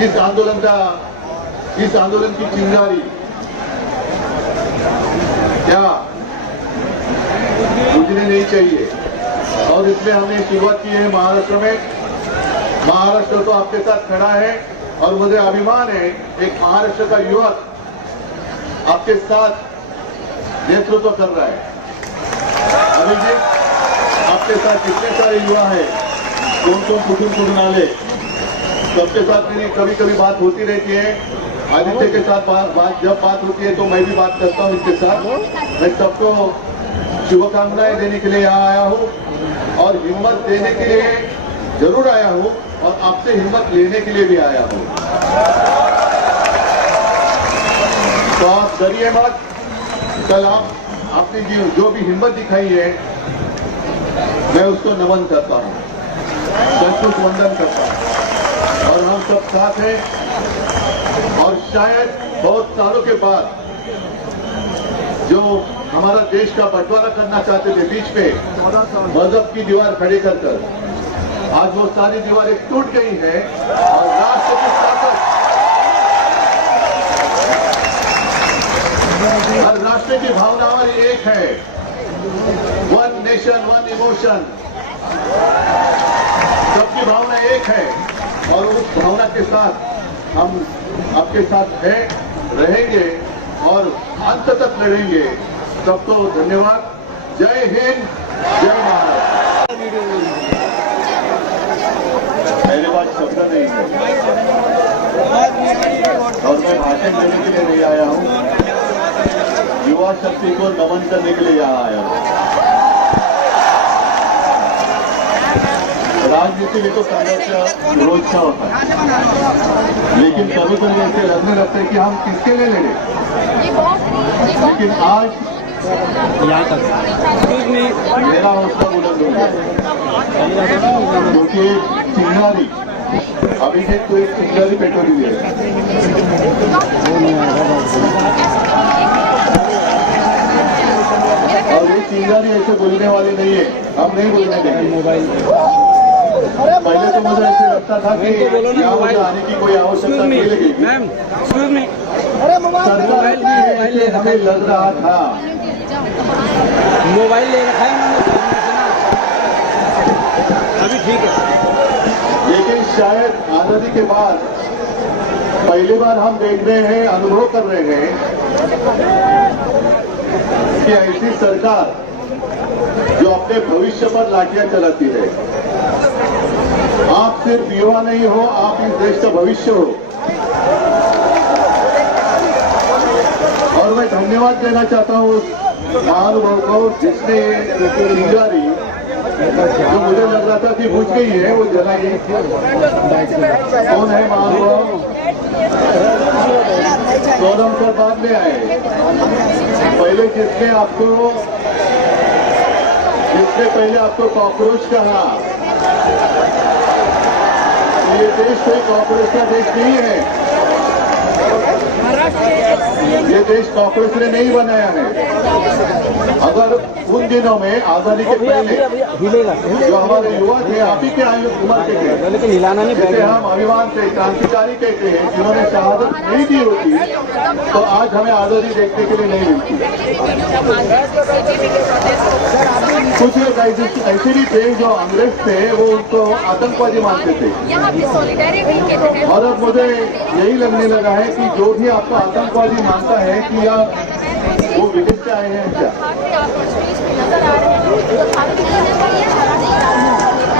इस आंदोलन की चिंगारी क्या बुझने नहीं चाहिए। और इसमें हमने शुरुआत की है महाराष्ट्र में। महाराष्ट्र तो आपके साथ खड़ा है और मुझे अभिमान है एक महाराष्ट्र का युवक आपके साथ नेतृत्व कर रहा है। अभी जी आपके साथ कितने सारे युवा हैं, कौन कौन कुटुंब आले, सबके साथ मेरी कभी कभी बात होती रहती है। आदित्य के साथ जब बात होती है तो मैं भी बात करता हूं इनके साथ। मैं सबको शुभकामनाएं देने के लिए यहाँ आया हूँ और हिम्मत देने के लिए जरूर आया हूँ और आपसे हिम्मत लेने के लिए भी आया हूँ। तो आप डरिए मत। कल आपने जो भी हिम्मत दिखाई है मैं उसको नमन करता हूँ, संतुष्ट वंदन करता हूँ। और हम सब साथ हैं और शायद बहुत सालों के बाद जो हमारा देश का बंटवारा करना चाहते थे बीच में मजहब की दीवार खड़ी कर आज वो सारी दीवारें टूट गई है और राष्ट्र की ताकत हर राष्ट्र की भावना हमारी एक है। वन नेशन वन इमोशन, सबकी भावना एक है और उस भावना के साथ हम आपके साथ हैं, रहेंगे और अंत तक लड़ेंगे। सबको धन्यवाद। जय हिंद, जय महाराष्ट्र। मेरे पास शब्द नहीं है और मैं भाषण देने के लिए नहीं आया हूँ, युवा शक्ति को नमन करने के लिए यहाँ आया हूँ। राजनीति में तो संघर्ष रोज का होता है, लेकिन कभी कभी ऐसे लगने लगता है कि हम किसके लिए लड़े। लेकिन आज मेरा हौसला बुलंद हो गया क्योंकि चिंगारी अभी से तो एक चिंगारी पेट्रोल है और ये चिंगारी ऐसे बोलने वाली नहीं है, हम नहीं बोलने देंगे। पहले तो मुझे ऐसे लगता था कि यहाँ मुझे आने की कोई आवश्यकता नहीं लगेगी। सरकार हमें लग रहा था मोबाइल ले रखा है अभी ठीक है, लेकिन शायद आजादी के बाद पहली बार हम देख रहे हैं, अनुभव कर रहे हैं कि ऐसी सरकार जो अपने भविष्य पर लाठियां चलाती है। आप सिर्फ युवा नहीं हो, आप इस देश का भविष्य हो। और मैं धन्यवाद देना चाहता हूँ उस महानुभाव को जिसने चिंगारी जो मुझे लग रहा था कि बुझ गई है वो जलाई। कौन है महानुभाव? सोनम सर बाद में आए। पहले जिसने पहले आपको कॉकरोच कहा। ये देश कोई कॉकरोच का देश नहीं है, ये देश कॉकरोच ने नहीं बनाया है। अगर उन दिनों में आजादी के पहले जो हमारे युवा थे, आप ही के उम्र के थे, जैसे हम अभिमान से क्रांतिकारी कहते हैं, जिन्होंने शहादत नहीं दी होती तो आज हमें आजादी देखने के लिए नहीं मिलती। कुछ लोग ऐसे भी थे जो अंग्रेज थे, वो उनको आतंकवादी मानते थे। और अब मुझे यही लगने लगा है कि जो भी आपको आतंकवादी मानता है कि या वो विदेश से आए हैं क्या?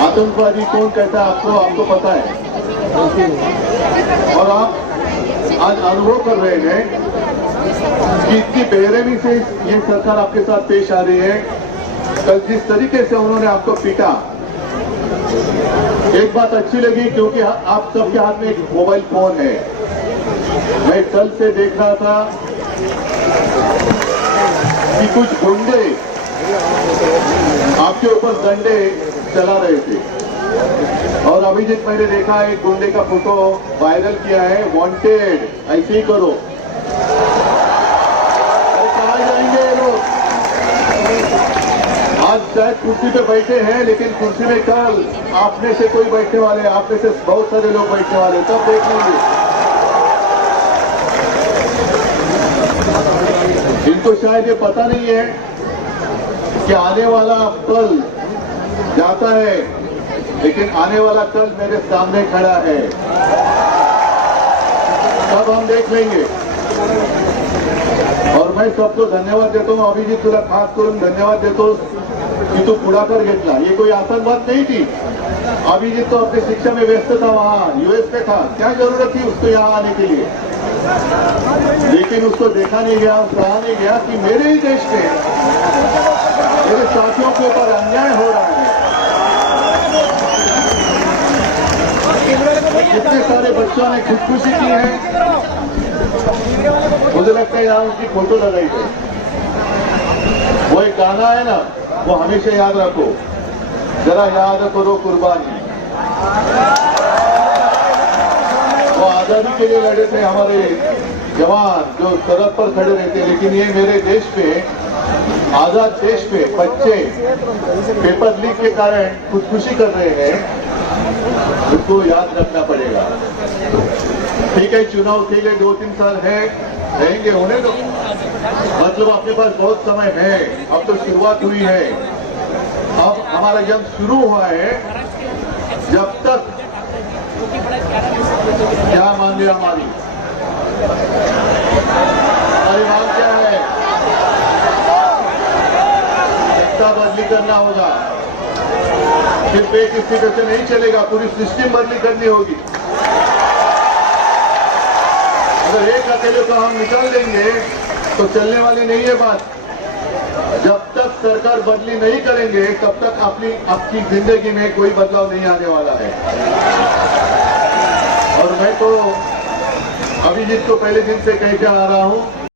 आतंकवादी कौन कहता है आपको पता है। और आप आज अनुभव कर रहे हैं कि इतनी बेरहमी से ये सरकार आपके साथ पेश आ रही है। कल जिस तरीके से उन्होंने आपको पीटा, एक बात अच्छी लगी क्योंकि आप सबके हाथ में एक मोबाइल फोन है। मैं कल से देख रहा था कि कुछ गुंडे आपके ऊपर डंडे चला रहे थे और अभिजीत मैंने देखा एक गुंडे का फोटो वायरल किया है, वांटेड, ऐसे ही करो। कहाँ जाएंगे ये लोग? आज शायद कुर्सी पे बैठे हैं, लेकिन कुर्सी में कल आप में से कोई बैठने वाले, आप में से बहुत सारे लोग बैठने वाले, तब देख लेंगे। जिनको शायद ये पता नहीं है कि आने वाला कल जाता है, लेकिन आने वाला कल मेरे सामने खड़ा है, तब हम देख लेंगे। और मैं सबको धन्यवाद देता हूँ, अभिजीत तुला खास करून धन्यवाद देतो कि तू पुढाकार घेतला। ये कोई आसान बात नहीं थी। अभिजीत तो अपनी शिक्षा में व्यस्त था, वहाँ यूएस में था, क्या जरूरत थी उसको यहाँ आने के लिए, लेकिन उसको देखा नहीं गया, कहा नहीं गया कि मेरे ही देश में मेरे साथियों के ऊपर अन्याय हो रहा है। कितने सारे बच्चों ने खुदकुशी की है, मुझे लगता है यहाँ उसकी फोटो लगाई गई। वो एक गाना है ना, वो हमेशा याद रखो, जरा याद करो कुर्बानी। वो आजादी के लिए लड़े थे हमारे जवान, जो सरहद पर खड़े रहते, लेकिन ये मेरे देश में, आजाद देश में बच्चे पेपर लीक के कारण खुदकुशी कर रहे हैं, उसको याद रखना पड़ेगा। ठीक है, चुनाव के लिए 2-3 साल है, रहेंगे, होने दो, मतलब अपने पास बहुत समय है। अब तो शुरुआत हुई है, अब हमारा जंग शुरू हुआ है। जब तक क्या मांगे हमारी मांग क्या है, सत्ता बदली करना होगा। सिर्फ एक स्पीकर से नहीं चलेगा, पूरी सिस्टम बदली करनी होगी। अगर एक अकेले को हम निकाल देंगे तो चलने वाली नहीं है बात। जब तक सरकार बदली नहीं करेंगे, तब तक आपकी जिंदगी में कोई बदलाव नहीं आने वाला है। और मैं तो अभिजीत को पहले दिन से कहते आ रहा हूं